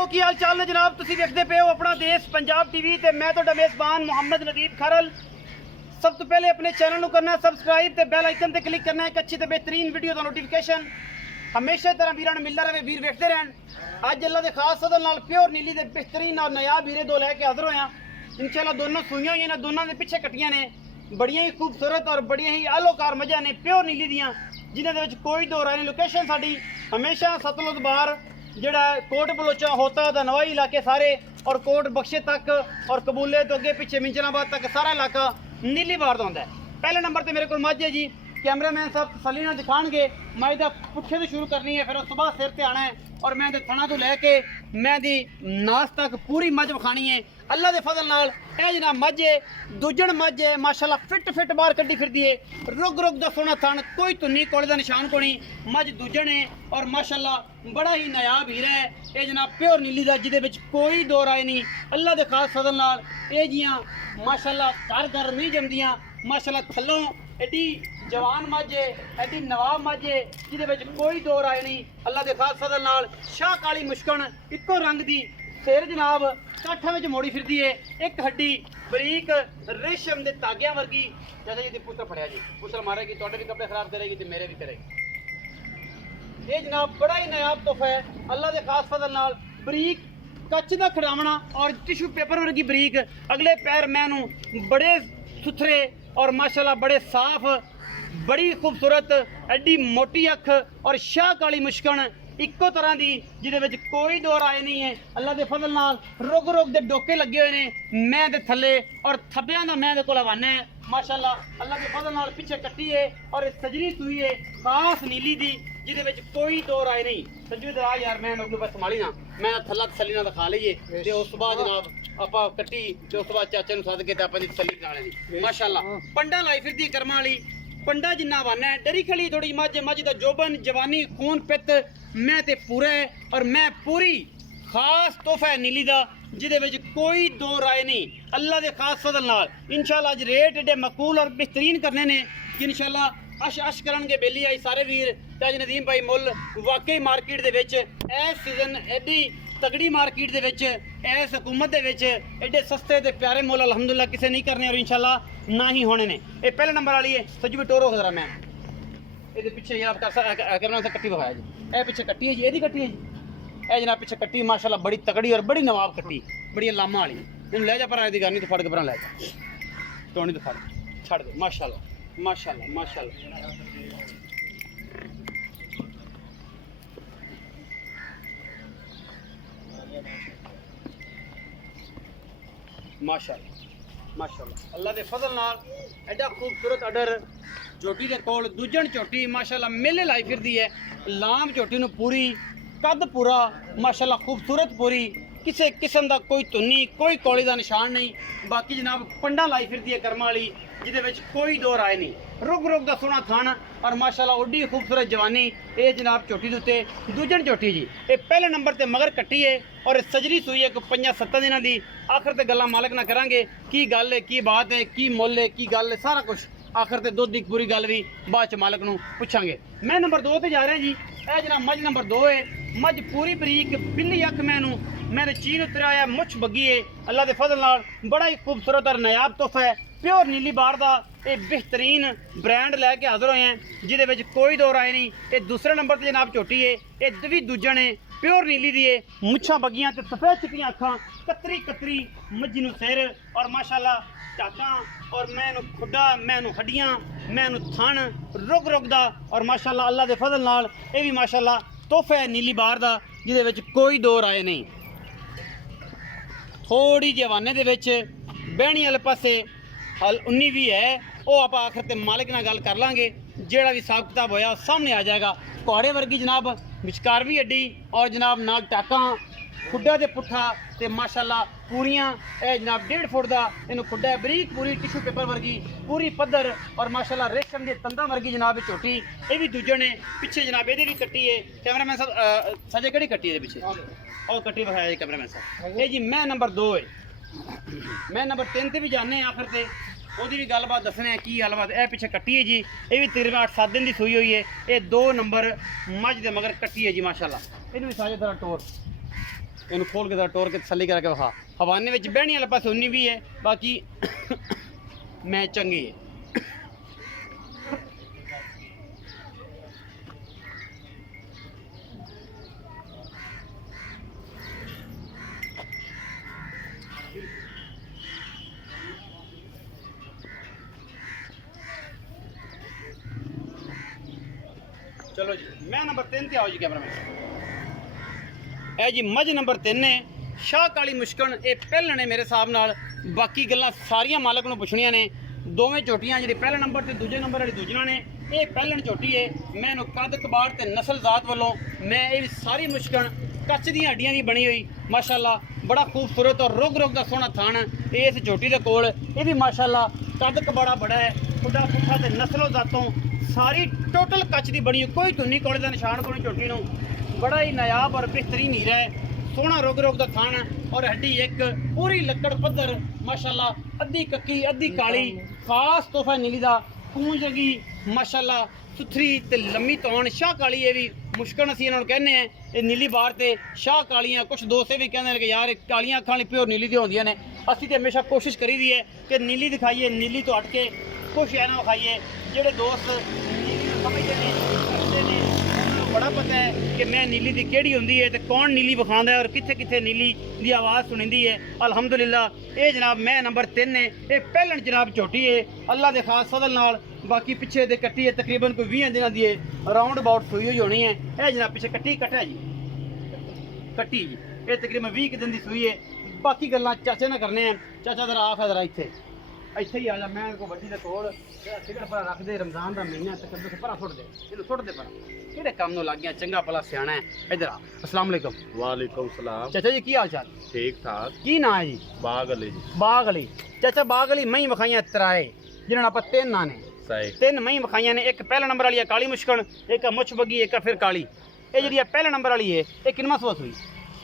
दोस्तों की हाल चाल ने जनाब तुसी देखते पे हो अपना देश पंजाब टीवी ते मैं तो मेज़बान मोहम्मद नदीब खरल। सब तो पहले अपने चैनल करना सब्सक्राइब ते बेल आइकन ते क्लिक करना है। एक अच्छी ते बेहतरीन वीडियो का नोटिफिकेशन हमेशा तरह वीर मिलता रहे, वीर वेखते रहन। अज अल्लाह के खास सदन नाल प्योर नीली दे बेहतरीन और नायाब हीरे दो लैके हाजिर होया। इंशाल्लाह दोनों सूइयां हुई ने, दोनों के पिछे कट्टियां ने, बड़िया ही खूबसूरत और बड़िया ही आलोकार मजा ने प्योर नीली दियां, जिन्हां दे विच कोई दो राय नहीं। लोकेशन साडी हमेशा सतलुज बार जड़ा कोट बलोचा होता दा नवाई इलाके सारे और कोट बख्शे तक और कबूले तो अगे पिछे मिंचनाबाद तक सारा इलाका नीली बार दा होंदा है। पहले नंबर ते मेरे को मझ है जी, कैमरामैन साहब तसल्ली नाल दिखाणगे। मैं इहदा पुट्ठे तो शुरू करनी है, फिर उस तो बाद सिर ते आना है और मैं इहदे थणा तो लैके मैं दी नास तक पूरी मझ विखानी है। अल्लाह दे फजल नाल ए जनाब मझ है, दुजण मझ है, माशाल्लाह फिट बाहर कड्डी फिरदी है। रुग दा सोना थण, कोई धुन्नी कोले दा निशान कोनी। मझ दुजण है और माशाल्लाह बड़ा ही नायाब हीरा है। ये जनाब प्योर नीली दा, जिहदे विच कोई दो राय नहीं। अल्लाह दे खास फजल नाल ए जियां माशाल्लाह घर नहीं जमदियां। माशाल्लाह थल्लों एडी जवान मझ है, एडी नवाब मझ है, जिहदे विच कोई दो राय नहीं। अल्लाह दे खास फजल नाल शाह काली मुश्कन इक्को रंग दी सिर जनाब काठा में मोड़ी फिरदी है। एक हड्डी बरीक रेशम के धागियां वर्गी। जैसे जी पुत्र फड़िया जी, पुत्र मारेगी, तो भी कपड़े खराब करेगी तो मेरे भी करेगी। ये जनाब बड़ा ही नायाब तोहफा है अल्लाह के खास फजल नाल। बरीक कच का खड़ावना और टिशू पेपर वर्गी बरीक अगले पैर मैनू बड़े सुथरे और माशाल्लाह बड़े साफ, बड़ी खूबसूरत एडी मोटी अख और शाह काली मुश्कन इक्को तरह की, जिहदे कोई दो राय नहीं है। अल्लाह के फजल नाल रुग दे डोके लगे हुए ने मैं दे थले और थब्बियां दा मैं दे कोल हवाना है। माशाल्लाह अल्लाह के फजल नाल पिछे कट्टी है और सजरी सुई है खास नीली दी, जिहदे कोई दो राय नहीं। सजू दरा यार मैं अपने बस संभाली ना, मैं थल्ला तसल्ली नाल दिखा लईए ते उस बाद जनाब आपां कट्टी ते उस बाद चाचे नूं सद के ते आपां दी तसल्ली करा लेनी। माशाल्लाह पंडा लाई फिरदी कर्मां वाली, पंडा जिन्ना वाना है। डरी खली थोड़ी मझ दा जोबन जवानी खून पित मैं ते पूरा है और मैं पूरी खास तोहफा है नीली दा, जिहदे कोई दो राय नहीं। अल्लाह के खास फजल नाल इंशाल्लाह अज रेट एडे मकबूल और बेहतरीन करने ने कि इंशाल्लाह अश करनगे बेली आई सारे वीर। ते अज नदीम भाई मुल वाकई मार्केट दे विच इस सीजन एडी तगड़ी मार्केट दे विच इस हुकूमत दे विच एडे सस्ते ते प्यारे मुल अलहमदुलिल्लाह किसे नहीं करने और इंशाल्लाह ना ही होने ने। ये पहले नंबर वाली है सजू भी टोरो जरा मैं ये पिछे यार करना से कट्टी बखाया जी। ए पिछे कट्टी है जी, एदी कट्टी है जी। ए जनाब पिछे कट्टी माशाल्लाह बड़ी तगड़ी और बड़ी नवाब कट्टी, बड़ी लामा वाली। इन ले जा पर दी गल नहीं तो फड़ के पर ले जा, टोनी तो फड़ छड़ दे। माशाल्लाह माशाल्लाह माशाल्लाह माशाल्लाह माशाल्लाह अल्लाह के फजल नाल एडा खूबसूरत अडर झोटी के कोल दूजण झोटी माशाल्लाह मेले लाई फिरदी है। लाम झोटी नूं पूरी कद पूरा माशाल्लाह खूबसूरत पूरी, किसी किस्म का कोई धुन्नी कोई कौली का निशान नहीं। बाकी जनाब पंडा लाई फिरदी है कर्मा वाली, जिहदे कोई दो राय नहीं। रुग का सोना थान और माशाल्लाह उड्डी खूबसूरत जवानी। ये जनाब झोटी दे उत्ते दूजण झोटी जी। ये पहले नंबर ते मगर कट्टी है और सजरी सूई है कोई 5-7 दिनों की। आखिर ते गल्लां मालक ना करांगे की गल है, की बात है, की मुल है, की गल है, सारा कुछ आखिर ते दुध की पूरी गल भी बाद च मालक नूं पुछांगे। मैं नंबर 2 ते जा रहा जी। ए जनाब मझ नंबर 2 है। मझ पूरी बरीक बिल्ली अख मैंने चीन उतराया मुछ बगी है। अल्लाह के फजल नाल बड़ा ही खूबसूरत और नायाब तोहफा है प्योर नीली बार का। ये बेहतरीन ब्रांड लैके हाजिर होए हैं, जिहदे कोई दो राय नहीं। ये दूसरे नंबर पर जनाब झोटी है, ये भी दूजण है प्योर नीली दी है। मुछां बगियां ते सफेद चिट्टियां अखां, कतरी मज्जी नूं सिर और माशाल्लाह टाकां और मैनू खुड्डा मैनू हड्डियां मैनू थण रुग दा और माशाल्लाह अल्लाह के फजल नाल ये भी माशाल्लाह तोहफा है नीली बार का, जिहदे कोई दो राय नहीं। थोड़ी जी हवाने दे विच बहनी वाले पासे हल 19 भी है, वो आप आखिर ते मालिक नाल गल कर लांगे। जेड़ा भी हिसाब किताब होया सामने आ जाएगा। घोड़े वर्गी जनाब विचकार भी अड्डी और जनाब नाल टाकां खुड्डा दे पुट्ठा ते माशाल्लाह पूरियां। ए जनाब 1.5 फुट का इनू खुड्डा है, बरीक पूरी टिशू पेपर वर्गी पूरी पद्धर और माशाल्लाह रेशम के तंदा वर्गी जनाब झोटी। ये भी दूजण है। पिछे जनाब ये भी कट्टी है। कैमरामैन साहब सजे कड़ी कट्टी है पिछे और कट्टी बखाया कैमरामैन साहब। ये जी मैं नंबर 2 है। मैं नंबर 3 ते भी जाने आखिर ते ਉਹਦੀ भी गलबात दसने की गलबात। यह पिछे कट्टी है जी, ये भी तकरीबन 8-7 दिन की सूई हुई है। ये 2 नंबर मझ दे मगर कट्टी है जी माशाल्लाह। इन भी सारे तरह टोर ਇਹਨੂੰ ਖੋਲ ਕੇ ਟੋਰ ਕੇ ਤਸੱਲੀ ਕਰਕੇ ਵਿਖਾ। ਹਵਾਨੇ ਵਿੱਚ ਬਹਿਣੀ ਵਾਲੇ ਪਾਸੇ ਉਨੀ ਵੀ ਹੈ, ਬਾਕੀ ਮੈਂ ਚੰਗੀ ਹੈ। चलो जी मैं नंबर 3 ਤੇ ਆਓ ਜੀ ਕੈਮਰਾਮੈਨ। ਇਹ ਜੀ ਮੱਝ ਨੰਬਰ 3 ਹੈ, ਸ਼ਾਹ ਕਾਲੀ ਮੁਸ਼ਕਣ। ਇਹ ਪਹਿਲਣ ਹੈ ਮੇਰੇ ਹਿਸਾਬ ਨਾਲ, ਬਾਕੀ ਗੱਲਾਂ ਸਾਰੀਆਂ ਮਾਲਕ ਨੂੰ ਪੁੱਛਣੀਆਂ ਨੇ। ਦੋਵੇਂ ਝੋਟੀਆਂ ਜਿਹੜੀ ਪਹਿਲੇ ਨੰਬਰ ਤੇ ਦੂਜੇ ਨੰਬਰ ਵਾਲੀ ਦੂਜਣਾ ਨੇ। ਇਹ ਪਹਿਲਣ ਝੋਟੀ ਹੈ, ਮੈਂ ਇਹਨੂੰ ਕੱਦ ਕਬਾੜ ਤੇ ਨਸਲ ਜ਼ਾਤ ਵੱਲੋਂ ਮੈਂ ਇਹ ਸਾਰੀ ਮੁਸ਼ਕਣ ਕੱਚ ਦੀਆਂ ਹੱਡੀਆਂ ਦੀ ਬਣੀ ਹੋਈ ਮਾਸ਼ਾਅੱਲਾ, ਬੜਾ ਖੂਬਸੂਰਤ ਔਰ ਰੁਗ ਰੁਗ ਦਾ ਸੋਹਣਾ ਥਾਣ ਇਸ ਝੋਟੀ ਦੇ ਕੋਲ। ਇਹ ਵੀ ਮਾਸ਼ਾਅੱਲਾ ਕੱਦ ਕਬਾੜਾ ਬੜਾ ਹੈ, ਖੁੱਡਾ ਪੁੱਠਾ ਤੇ ਨਸਲੋਂ ਜ਼ਾਤੋਂ ਸਾਰੀ ਟੋਟਲ ਕੱਚ ਦੀ ਬਣੀ, ਕੋਈ ਧੁੰਨੀ ਕੋਲੇ ਦਾ ਨਿਸ਼ਾਨ ਕੋਈ ਝੋਟੀ ਨੂੰ। ਬੜਾ ਹੀ ਨਾਯਾਬ ਔਰ ਬਿਹਤਰੀਨ ਹੀਰਾ ਹੈ, ਸੋਹਣਾ ਰੁਗ ਰੁਗ ਦਾ ਥਾਣ ਔਰ ਹੱਡੀ ਇੱਕ ਪੂਰੀ ਲੱਕੜ ਪੱਧਰ ਮਾਸ਼ਾਅੱਲਾ, ਅੱਧੀ ਕੱਕੀ ਅੱਧੀ ਕਾਲੀ, ਖਾਸ ਤੋਹਫਾ ਨੀਲੀ ਦਾ। ਪੂੰਝ ਲੱਗੀ ਮਾਸ਼ਾਅੱਲਾ, ਸੁਥਰੀ ਤੇ ਲੰਮੀ ਤੌਣ। ਸ਼ਾਹ ਕਾਲੀ ਇਹ ਵੀ ਮੁਸ਼ਕਲ ਅਸੀਂ ਇਹਨਾਂ ਨੂੰ ਕਹਿੰਦੇ ਆ। ਇਹ ਨੀਲੀ ਬਾਰ ਤੇ ਸ਼ਾਹ ਕਾਲੀਆਂ, ਕੁਛ ਦੋਸਤ ਵੀ ਕਹਿੰਦੇ ਨੇ ਕਿ ਯਾਰ ਇਹ ਕਾਲੀਆਂ ਅੱਖਾਂ ਵਾਲੀ ਪਿਓਰ ਨੀਲੀ ਦੀਆਂ ਹੁੰਦੀਆਂ ਨੇ। ਅਸੀਂ ਤੇ ਹਮੇਸ਼ਾ ਕੋਸ਼ਿਸ਼ ਕਰੀਦੀ ਹੈ ਕਿ ਨੀਲੀ ਦਿਖਾਈਏ, ਨੀਲੀ ਤੋਂ ਹਟ ਕੇ ਕੁਛ ਐ ਨਾ ਵਿਖਾਈਏ। ਜਿਹੜੇ ਦੋਸਤ ਨੀਲੀ ਨੂੰ ਸਮਝਦੇ ਨੇ ਸਮਝਦੇ ਨੇ, ਉਹਨਾਂ ਨੂੰ ਬੜਾ ਪਤਾ ਹੈ ਕਿ ਮੈਂ ਨੀਲੀ ਦੀ ਕਿਹੜੀ ਹੁੰਦੀ ਹੈ ਤੇ ਕੌਣ ਨੀਲੀ ਵਿਖਾਉਂਦਾ ਹੈ ਔਰ ਕਿੱਥੇ ਕਿੱਥੇ ਨੀਲੀ ਦੀ ਆਵਾਜ਼ ਸੁਣੀਂਦੀ ਹੈ। ਅਲਹਮਦੁਲਿਲਾ ਇਹ ਜਨਾਬ ਮੈਂ ਨੰਬਰ 3 ਹੈ। ਇਹ ਪਹਿਲਣ ਜਨਾਬ ਝੋਟੀ ਹੈ ਅੱਲਾ ਦੇ ਖਾਸ ਫਜ਼ਲ ਨਾਲ। ਬਾਕੀ ਪਿੱਛੇ ਦੇ ਕੱਟੀ ਹੈ ਤਕਰੀਬਨ ਕੋਈ 20 ਦਿਨਾਂ ਦੀ ਹੈ, ਰਾਉਂਡ ਅਬਾਊਟ ਸੂਈ ਹੋਈ ਹੋਣੀ ਹੈ। ਇਹ ਜਨਾਬ ਪਿੱਛੇ ਕੱਟੀ ਕੱਟਿਆ ਜੀ, ਕੱਟੀ ਜੀ ਇਹ ਤਕਰੀਬਨ 20 ਦਿਨ ਦੀ ਸੂਈ ਹੈ। ਬਾਕੀ ਗੱਲਾਂ ਚਾਚੇ ਨਾਲ ਕਰਨੇ ਆ। ਚਾਚਾ ਜਰਾ ਆਖ ਜਰਾ ਇੱਥੇ ਹੀ ਆ ਜਾ। ਮੈਂ ਕੋ ਵੱਡੀ ਦੇ ਕੋਲ ਸਿਗਰ ਪਰ ਰੱਖ ਦੇ, ਰਮਜ਼ਾਨ ਦਾ ਮਹੀਨਾ ਤੇ ਕਦੋਂ ਪਰਾਂ ਸੁੱਟ ਦੇ, ਇਹਨੂੰ ਸੁੱਟ ਦੇ ਪਰਾਂ। ਕਿਹੜੇ ਕੰਮ ਨੂੰ ਲੱਗ ਗਿਆ, ਚੰਗਾ ਭਲਾ ਸਿਆਣਾ ਹੈ। ਇਧਰ ਆ। अस्सलाम वालेकुम। वालेकुम सलाम। ਚਾਚਾ ਜੀ ਕੀ ਹਾਲ ਚਾਲ? ठीक ठाक। ਕੀ ਨਾਂ ਹੈ ਜੀ? बाग अली जी। ਬਾਗ ਅਲੀ। ਚਾਚਾ ਬਾਗ ਅਲੀ ਮਹੀਂ ਵਿਖਾਈਆਂ ਤਰਾਏ, ਜਿਹਨਾਂ ਨੂੰ ਆਪਾਂ ਤਿੰਨ ਨਾਂ ਨੇ, सही। ਤਿੰਨ ਮਹੀਂ ਵਿਖਾਈਆਂ ਨੇ। ਇੱਕ ਪਹਿਲਾ ਨੰਬਰ ਵਾਲੀ ਹੈ ਕਾਲੀ ਮੁਸ਼ਕਣ, ਇੱਕ ਮੁੱਛ ਬੱਗੀ, ਇੱਕ ਫਿਰ ਕਾਲੀ। ਇਹ ਜਿਹੜੀ ਪਹਿਲਾ ਨੰਬਰ ਵਾਲੀ ਹੈ ਇਹ ਕਿੰਨਾ ਸੂਆ ਸੂਈ?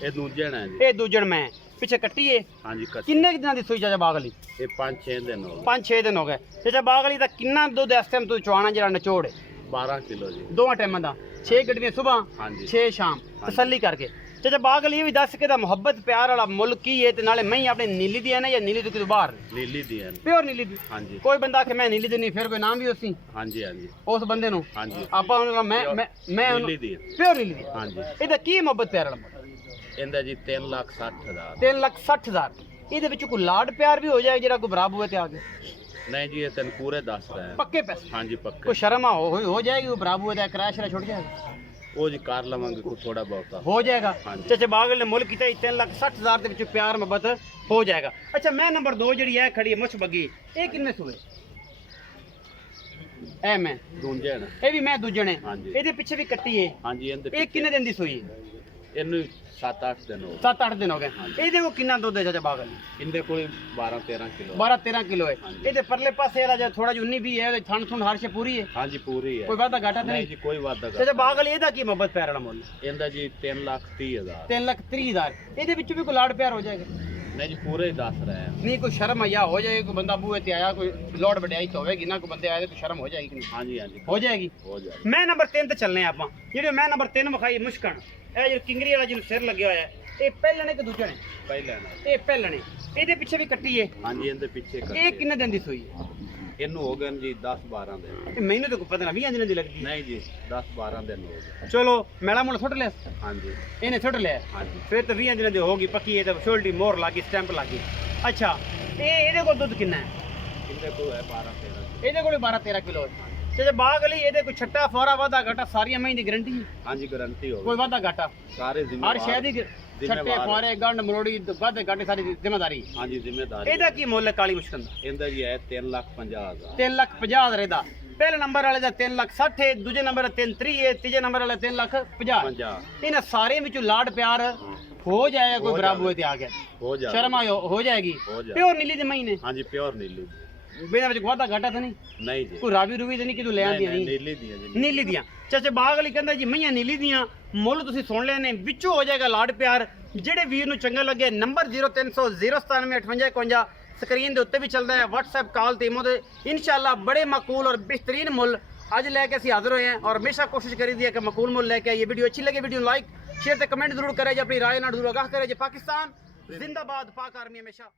ये दूजे है जी। ਇਹ ਦੂਜਣ ਮੈਂ ਪਿੱਛੇ ਕੱਟੀ ਹੈ। हाँ जी कच्ची। ਕਿੰਨੇ ਕੁ ਦਿਨਾਂ ਦੀ ਸੂਈ ਚਾਚਾ ਬਾਗ ਅਲੀ? ये 5-6 दिन हो गए। 5-6 ਦਿਨ ਹੋ ਗਏ। ਚਾਚਾ ਬਾਗ ਅਲੀ ਦਾ ਕਿੰਨਾ ਦੁੱਧ ਇਸ ਟਾਈਮ ਤੋਂ ਚੁਆਣਾ ਜਿਹੜਾ ਨਿਚੋੜ ਹੈ? 12 किलो जी। ਦੋਵਾਂ ਟਾਈਮਾਂ ਦਾ 6 ਗੱਡੀਆਂ ਸਵੇਰ हाँ जी। 6 ਸ਼ਾਮ ਤਸੱਲੀ ਕਰਕੇ। ਚਾਚਾ ਬਾਗ ਅਲੀ ਇਹ ਵੀ ਦੱਸ ਕੇ ਦਾ ਮੁਹੱਬਤ ਪਿਆਰ ਵਾਲਾ ਮੁੱਲ ਕੀ ਹੈ ਤੇ ਨਾਲੇ ਮੈਂ ਆਪਣੇ ਨੀਲੀ ਦੀ ਹੈ ਨਾ ਜਾਂ ਨੀਲੀ ਤੋਂ ਕਿਤੋਂ ਬਾਹਰ? नीली दी है। ਪਿਓਰ ਨੀਲੀ ਦੀ। हाँ जी। ਕੋਈ ਬੰਦਾ ਕਿ ਮੈਂ ਨੀਲੀ ਦੀ ਨਹੀਂ, ਫਿਰ ਕੋਈ ਨਾਮ ਵੀ ਉਸੀ हाँ जी। हाँ जी। ਉਸ ਬੰਦੇ ਨੂੰ हाँ जी। ਆਪਾਂ ਉਹਨਾਂ ਮੈਂ नीली दी है। ਪਿਓਰ ਨੀਲੀ ਦੀ। हाँ जी। ਇਹਦਾ ਕੀ ਮੁਹੱਬਤ ਪਿਆਰ ਵਾਲਾ ਮੁੱਲ? इंदा जी 3,60,000। 3,60,000। ਇਹਦੇ ਵਿੱਚ ਕੋਈ ਲਾਡ ਪਿਆਰ ਵੀ ਹੋ ਜਾਏ ਜਿਹੜਾ ਕੋਈ ਬਰਾਬ ਹੋਏ ਤੇ ਆ ਕੇ? नहीं जी ये तेन पूरे 10 रहे हैं। ਪੱਕੇ ਪੈਸੇ? हाँ जी पक्के। ਕੋਈ ਸ਼ਰਮ ਹੋ ਜਾਏਗੀ ਕੋਈ ਬਰਾਬ ਹੋਏ ਤੇ ਕਿਰਾਇਆ ਸ਼ਰਾ ਛੁੱਟ ਜਾਏਗਾ? वो जी कार लवांगे कुछ थोड़ा बहुत। ਹੋ ਜਾਏਗਾ। ਹਾਂਜੀ। ਚਾਚਾ ਬਾਗਲ ਨੇ ਮੁੱਲ ਕੀਤਾ 3,60,000 ਦੇ ਵਿੱਚ ਪਿਆਰ ਮੁਹੱਬਤ ਹੋ ਜਾਏਗਾ। ਅੱਛਾ ਮੈਂ ਨੰਬਰ 2 ਜਿਹੜੀ ਹੈ ਖੜੀ ਹੈ ਮੁੱਛ ਬੱਗੀ, ਇਹ ਕਿੰਨੇ ਸੂਏ? ਐ ਮੈਂ दूजे है। ਇਹ ਵੀ ਮੈਂ ਦੂਜਣੇ। ਹਾਂਜੀ। ਇਹਦੇ ਪਿੱਛੇ ਵੀ ਕੱਟੀ ਹੈ। हाँ जी। ਇਹ ਕਿੰਨੇ ਦਿਨ ਦੀ ਸੂਈ ਹੈ? इन्नू 7-8 दिन हो गए। 7-8 ਦਿਨ ਹੋ ਗਏ। ਇਹਦੇ ਕੋ ਕਿੰਨਾ ਦੁੱਧ ਹੈ ਚਾਚਾ ਬਾਗਲ? इनके कोई 12-13 किलो। 12-13 ਕਿਲੋ ਹੈ। ਹਾਂਜੀ। ਇਹਦੇ ਪਰਲੇ ਪਾਸੇ ਵਾਲਾ ਜਿਹੜਾ ਥੋੜਾ ਜਿਹਾ 19 ਵੀ ਹੈ, ਉਹਦੇ ਥਣ ਥੁਣ ਹਰ ਸ਼ੇ ਪੂਰੀ ਹੈ? हाँ जी पूरी है। ਕੋਈ ਵਾਧਾ ਘਾਟਾ ਤਾਂ नहीं ਨਹੀਂ? जी कोई वादा ਚਾਚਾ ਬਾਗਲ ਇਹਦਾ ਕੀ ਮੁਹੱਬਤ ਪਿਆਰ ਵਾਲਾ ਮੁੱਲ? इंदा जी 3,30,000। 3,30,000। ਇਹਦੇ ਵਿੱਚੋਂ ਵੀ ਕੋਈ ਲਾੜ ਪਿਆਰ ਹੋ ਜਾਏਗਾ? नहीं जी पूरे 10 रहे हैं। ਨਹੀਂ ਕੋਈ ਸ਼ਰਮ ਆਇਆ ਹੋ ਜਾਏ, ਕੋਈ ਬੰਦਾ ਬੂਹੇ ਤੇ ਆਇਆ ਕੋਈ ਲੋੜ ਵਡਿਆਈ ਤਾਂ ਹੋਵੇਗੀ ਨਾ, ਕੋਈ ਬੰਦੇ ਆਏ ਤਾਂ ਸ਼ਰਮ ਹੋ ਜਾਏਗੀ ਕਿ ਨਹੀਂ? हाँ जी। हाँ जी ਹੋ ਜਾਏਗੀ। हो जाए। ਮੈਂ ਨੰਬਰ 3 ਤੇ ਚੱਲਨੇ ਆਪਾਂ। ਜਿਹੜੇ ਮੈਂ ਨੰਬਰ 3 ਵਿਖਾਈ ਮੁਸ਼ਕਣ, ਇਹ ਜਿਹੜਾ ਕਿੰਗਰੀ ਵਾਲਾ ਜਿਹਨੂੰ ਸਿਰ ਲੱਗਿਆ ਹੋਇਆ ਹੈ, ਇਹ ਪਹਿਲਣੇ ਕਿ ਦੂਜਣੇ? पहले ना। ਇਹ ਪਹਿਲਣੇ। ਇਹਦੇ ਪਿੱਛੇ ਵੀ ਕੱਟੀ ਹੈ। हाँ जी इनके पीछे ਇਹ ਕਿੰਨੇ ਦਿਨ ਦੀ ਸੂਈ ਹੈ? इनू हो गए जी 10-12 दिन। ਇਹ ਮੈਨੂੰ ਤਾਂ ਕੋਈ ਪਤਾ ਨਾ 20 ਦਿਨਾਂ ਦੀ ਲੱਗਦੀ ਹੈ। नहीं जी 10-12 दिन हो गए। ਚਲੋ ਮੈਲਾ ਮੁੱਲ ਸੁੱਟ ਲਿਆ, हाँ जी। ਇਹਨੇ ਸੁੱਟ ਲਿਆ, हाँ जी। ਫਿਰ ਤਾਂ 20 ਦਿਨਾਂ ਦੀ ਹੋਗੀ ਪੱਕੀ। ਇਹ ਤਾਂ ਸ਼ੋਲਟੀ ਮੋਹਰ ਲੱਗੀ, ਸਟੈਂਪ ਲੱਗੀ। ਅੱਛਾ ਇਹਦੇ ਕੋਲ ਦੁੱਧ ਕਿੰਨਾ ਹੈ? इनके को है 12-13। ਇਹਦੇ ਕੋਲ 12-13 ਕਿਲੋ ਹੈ। ਤੇ ਬਾਗ ਲਈ ਇਹਦੇ ਕੋਈ ਛੱਟਾ ਫੋਰਾ ਵਾਧਾ ਘਾਟਾ ਸਾਰੀਆਂ ਮਹੀਂ ਦੀ ਗਾਰੰਟੀ ਹੈ? हाँ जी गारंटी हो ਕੋਈ गई। ਵਾਧਾ ਘਾਟਾ सारे ਹਰ जिम्मेदार। ਸ਼ਹਿਰ ਦੀ ਛੱਟੇ ਫੋਰੇ ਗੰਢ ਮਰੋੜੀ ਵਾਧੇ ਘਾਟੇ ਸਾਰੀ ਜ਼ਿੰਮੇਦਾਰੀ। हाँ जी जिम्मेदार। ਇਹਦਾ ਕੀ ਮੁੱਲ ਹੈ ਕਾਲੀ ਮੁਸ਼ਕਲ ਦਾ? इनका जी है 3,50,000। 3,50,000 ਇਹਦਾ। ਪਹਿਲੇ ਨੰਬਰ ਵਾਲੇ ਦਾ 3,60,000 ਹੈ, ਦੂਜੇ ਨੰਬਰ ਦਾ 3,30,000 ਹੈ, ਤੀਜੇ ਨੰਬਰ ਵਾਲਾ 3,50,000। 50 ਇਹਨਾਂ ਸਾਰਿਆਂ ਵਿੱਚੋਂ ਲਾਡ ਪਿਆਰ ਹੋ ਜਾਏਗਾ ਕੋਈ ਬਰਾਬਰ ਹੋਏ ਤੇ ਆ ਗਿਆ? हो जाए। ਸ਼ਰਮ ਆਇਓ ਹੋ ਜਾਏਗੀ। ਹੋ ਜਾਏ। ਪਿਓਰ ਨੀਲੀ ਦੇ ਮਹੀਨੇ हाँ जी प्योर नीली। ਬਿਨਾਂ ਵਿੱਚ ਵਾਧਾ ਘਾਟਾ ਤਾਂ ਨਹੀਂ? नहीं जी ਕੋਈ ਰਾਵੀ ਰੂਵੀ ਤਾਂ ਨਹੀਂ ਕਿਤੋਂ ਲੈ ਆਂਦੀ ਨਹੀਂ? नीली दी है जी। ਨੀਲੀ ਦੀਆਂ। ਚਾਚੇ ਬਾਗ ਵਾਲੀ ਕਹਿੰਦਾ ਜੀ ਮਈਆਂ ਨੀਲੀ ਦੀਆਂ, ਮੁੱਲ ਤੁਸੀਂ ਸੁਣ ਲਿਆ ਨੇ, ਵਿੱਚੋਂ ਹੋ ਜਾਏਗਾ ਲਾਡ ਪਿਆਰ। ਜਿਹੜੇ ਵੀਰ ਨੂੰ ਚੰਗਾ ਲੱਗੇ ਨੰਬਰ 0300 097 5851 ਸਕਰੀਨ ਦੇ ਉੱਤੇ ਵੀ ਚੱਲਦਾ ਹੈ, WhatsApp ਕਾਲ ਤੇ ਇਮੋ ਦੇ। ਇਨਸ਼ਾਅੱਲਾ ਬੜੇ ਮਾਕੂਲ ਔਰ ਬਿਹਤਰੀਨ ਮੁੱਲ ਅੱਜ ਲੈ ਕੇ ਅਸੀਂ ਹਾਜ਼ਰ ਹੋਏ हैं और हमेशा कोशिश करी दी है कि माकूल मुल लेके आइए। वीडियो अच्छी लगे वीडियो लाइक शेयर ते कमेंट जरूर करें जी, अपनी राय नाल जरूर आगाह करें जी। पाकिस्तान जिंदाबाद, पाक आर्मी हमेशा।